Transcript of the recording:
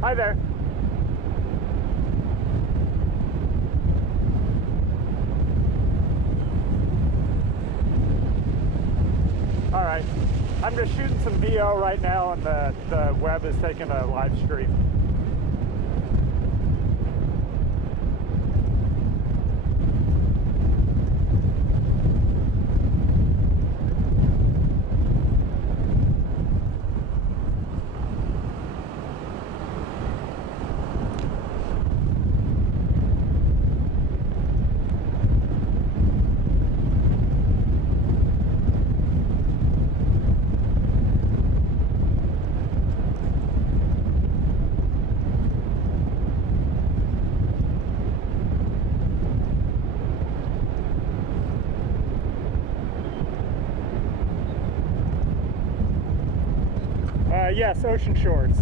Hi there. All right. I'm just shooting some VO right now, and the web is taking a live stream. Yes, Ocean Shores.